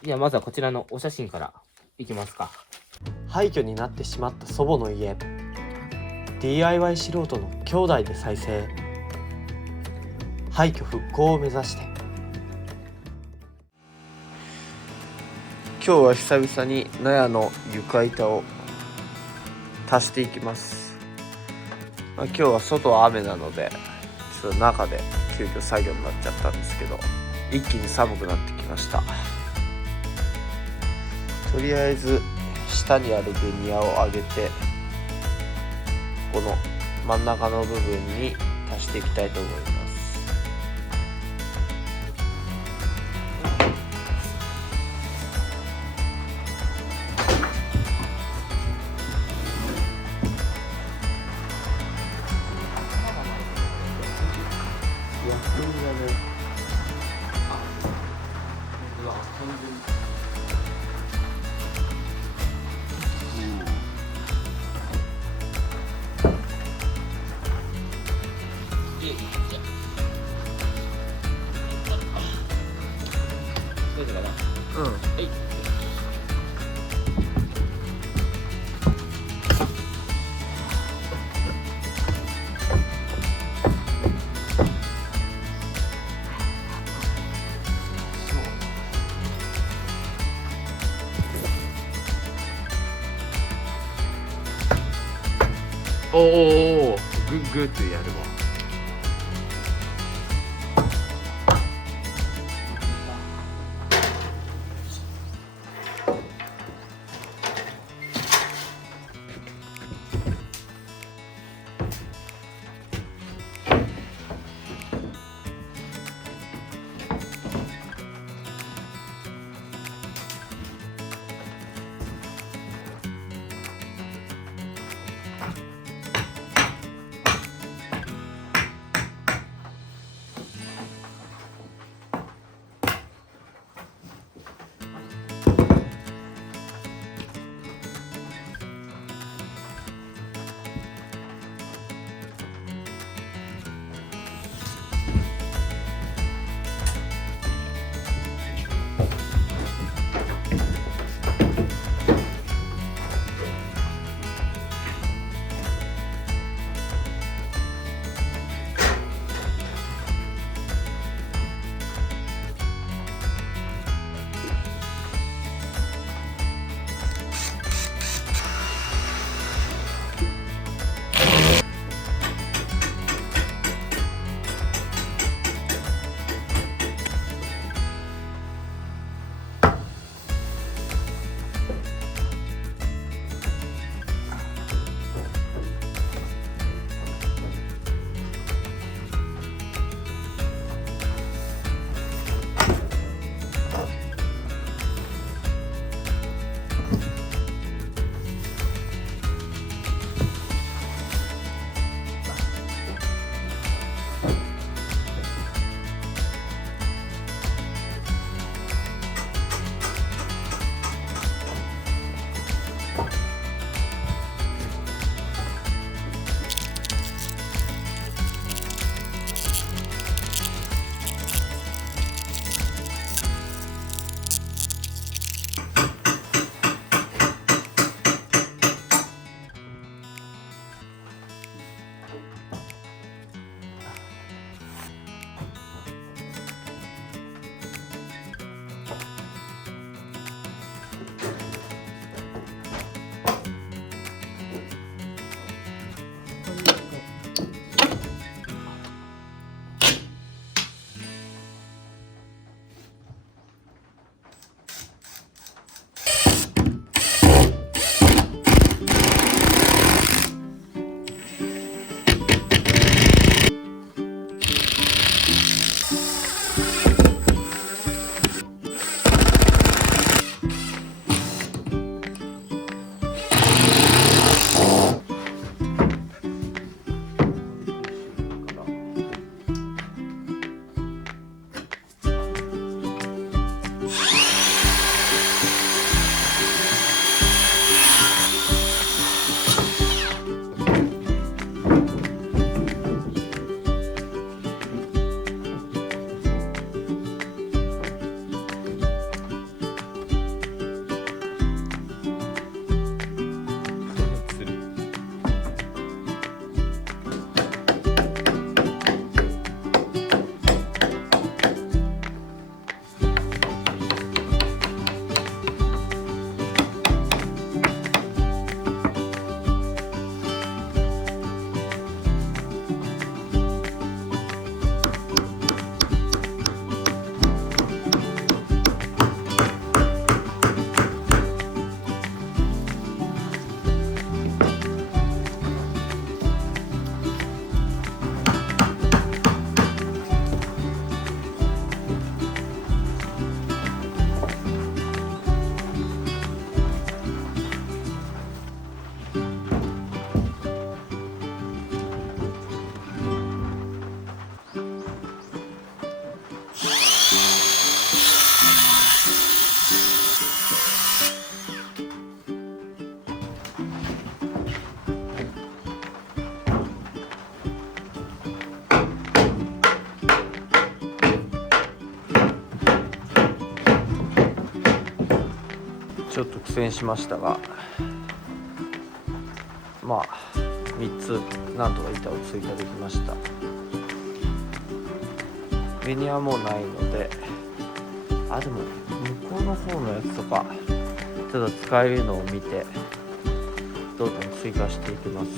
じゃあまずはこちらのお写真からいきますか。廃墟になってしまった祖母の家。 DIY 素人の兄弟で再生。廃墟復興を目指して。今日は久々に納屋の床板を足していきます。今日は外は雨なのでちょっと中で急遽作業になっちゃったんですけど、一気に寒くなってきました。とりあえず下にあるベニヤを上げて、この真ん中の部分に足していきたいと思います。どうぞかな。うん。はい。おお、グッとやるわ。ちょっと苦戦しましたが、まあ3つなんとか板を追加できました。ベニヤはもうないので、でも向こうの方のやつとかちょっと使えるのを見てどんどん追加していきます。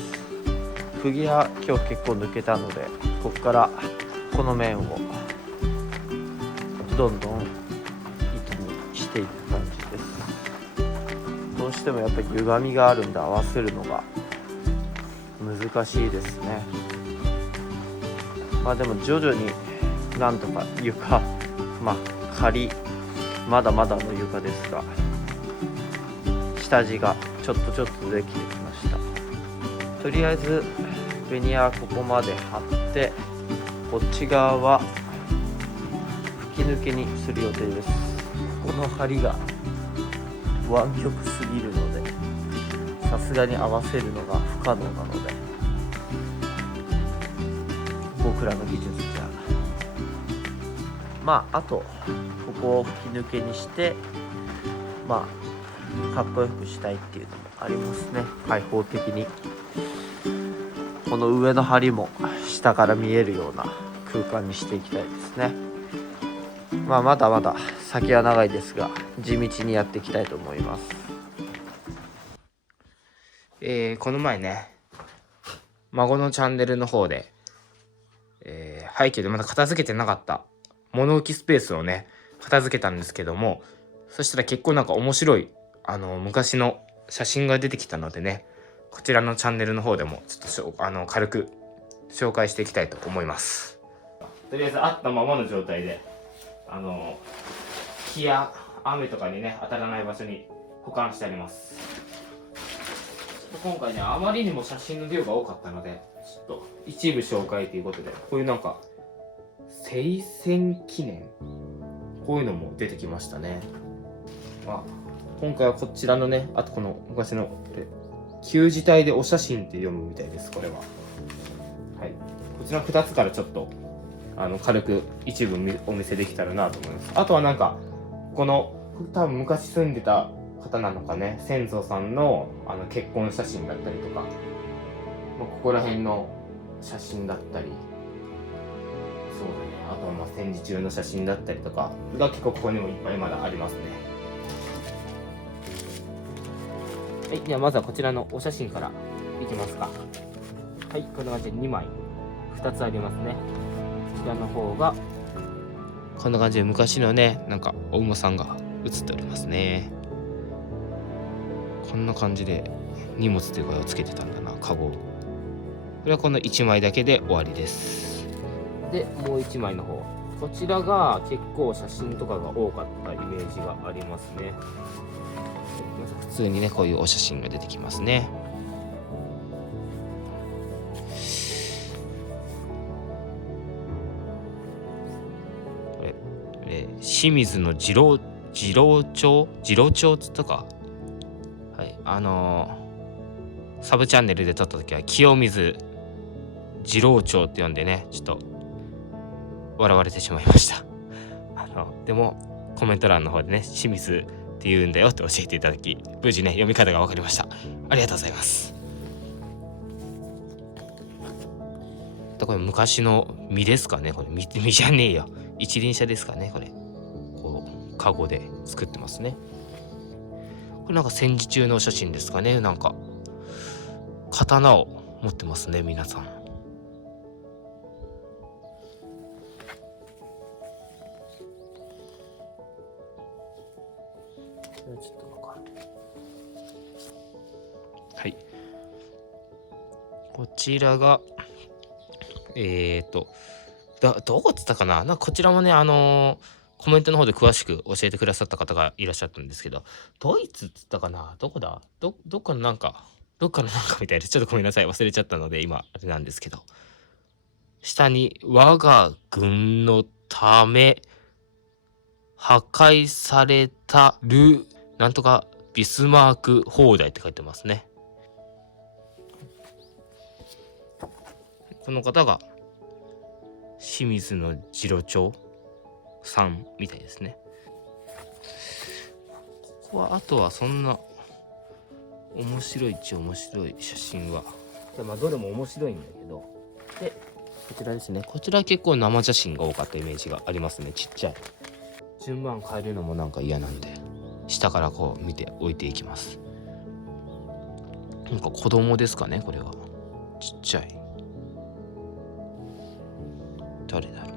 釘は今日結構抜けたので、ここからこの面をどんどん糸にしていく感じです。どうしてもやっぱり歪みがあるんで、合わせるのが難しいですね。でも徐々になんとか床、仮まだまだの床ですが、下地がちょっとできてきました。とりあえずベニヤはここまで貼って、こっち側は吹き抜けにする予定です。この梁が湾曲すぎるので、さすがに合わせるのが不可能なので、僕らの技術じゃあとここを吹き抜けにして、かっこよくしたいっていうのもありますね。開放的にこの上の梁も下から見えるような空間にしていきたいですね。まだまだ先は長いですが、地道にやっていきたいと思います。この前ね、孫のチャンネルの方で、背景でまだ片付けてなかった物置スペースをね片付けたんですけども、そしたら結構なんか面白い昔の写真が出てきたのでね、こちらのチャンネルの方でもちょっと軽く紹介していきたいと思います。とりあえずあったままの状態で日や雨とかにね当たらない場所に保管してあります。今回ねあまりにも写真の量が多かったので、ちょっと一部紹介ということで、こういうなんか聖戦記念、こういうのも出てきましたね。今回はこちらのね、あとこの昔の旧字体でお写真って読むみたいです。これははい、こちら2つからちょっと軽く一部お見せできたらなと思います。あとはなんかこの多分昔住んでた方なのかね、先祖さんの結婚写真だったりとか、ここら辺の写真だったり、そうだね、あとは戦時中の写真だったりとかが結構ここにもいっぱいまだありますね。はい、ではまずはこちらのお写真からいきますか。はい、こんな感じで2枚2つありますね。こちらの方がこんな感じで昔のね、なんかお馬さんが写っておりますね。こんな感じで荷物というかをつけてたんだな、カゴ。これはこの1枚だけで終わりです。でもう1枚の方、こちらが結構写真とかが多かったイメージがありますね。普通にねこういうお写真が出てきますね。これ清水の次郎町つったか、はい、サブチャンネルで撮った時は清水次郎町って呼んでね、ちょっと笑われてしまいました。でもコメント欄の方でね、清水って言うんだよって教えていただき、無事ね読み方が分かりました。ありがとうございます。これ昔の実ですかね。これ実じゃねえよ、一輪車ですかね。これこうカゴで作ってますね。これなんか戦時中の写真ですかね。なんか刀を持ってますね皆さん。ちょっとわかる。はい、こちらがどこっつったかな。なんかこちらもねコメントの方で詳しく教えてくださった方がいらっしゃったんですけど、ドイツっつったかな、どこだ、どっかのなんかみたいです。ちょっとごめんなさい、忘れちゃったので今あれなんですけど、下に我が軍のため破壊されたるなんとかビスマーク砲台って書いてますね。この方が清水の次郎町さんみたいですね。こはあとはそんな面白いっちゃ面白い写真は、まあどれも面白いんだけど、でこちらですね。こちら結構生写真が多かったイメージがありますね。ちっちゃい。順番変えるのもなんか嫌なんで、下からこう見て置いていきます。なんか子供ですかね、これは。ちっちゃい。誰だろう。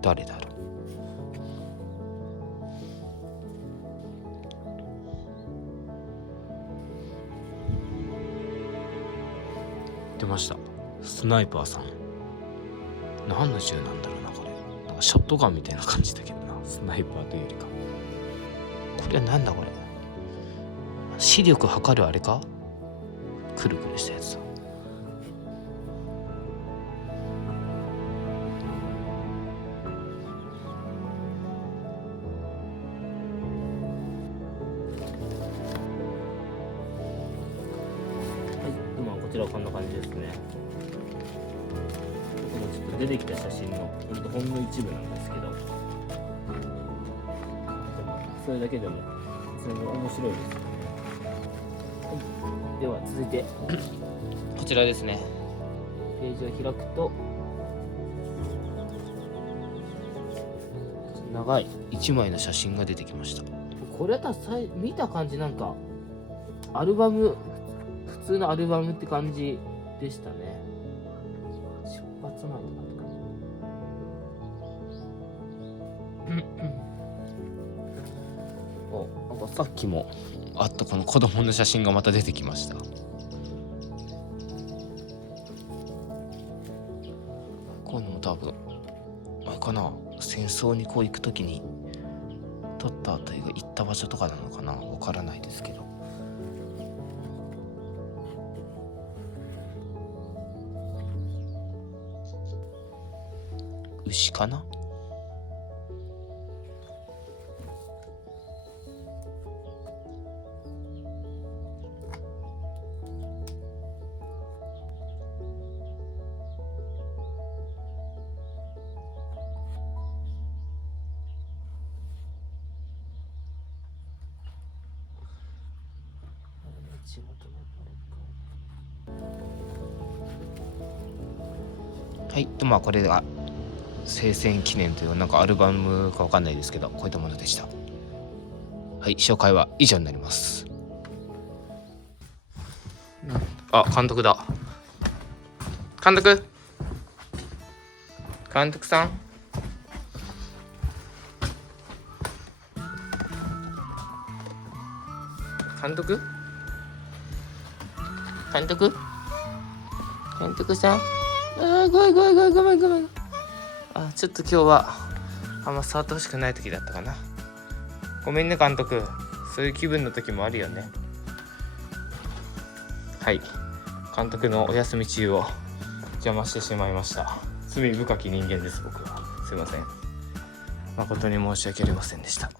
誰だろう。出ました。スナイパーさん。何の銃なんだろうな、これ。なんかショットガンみたいな感じだけどな。スナイパーというよりか。これはなんだこれ。視力測るあれか。くるくるしたやつだ。こちらはこんな感じですね。このちょっと出てきた写真のほんの一部なんですけど、でもそれだけでもそれも面白いですよね。はい、では続いてこちらですね。ページを開くと長い1枚の写真が出てきました。これは見た感じなんかアルバム、普通のアルバムって感じでしたね。出発前とかお、なんかさっきもあったこの子供の写真がまた出てきました。こういうのも多分あれかな、戦争にこう行くときに撮ったあたりが行った場所とかなのかな、わからないですけど。牛かな。はい、まあこれが聖戦記念というなんかアルバムかわかんないですけど、こういったものでした。はい、紹介は以上になります。あ、監督だ。監督さん、監督さん、ごめん。あ、ちょっと今日はあんま触ってほしくない時だったかな。ごめんね監督、そういう気分の時もあるよね。はい、監督のお休み中を邪魔してしまいました。罪深き人間です僕は。すいません、誠に申し訳ありませんでした。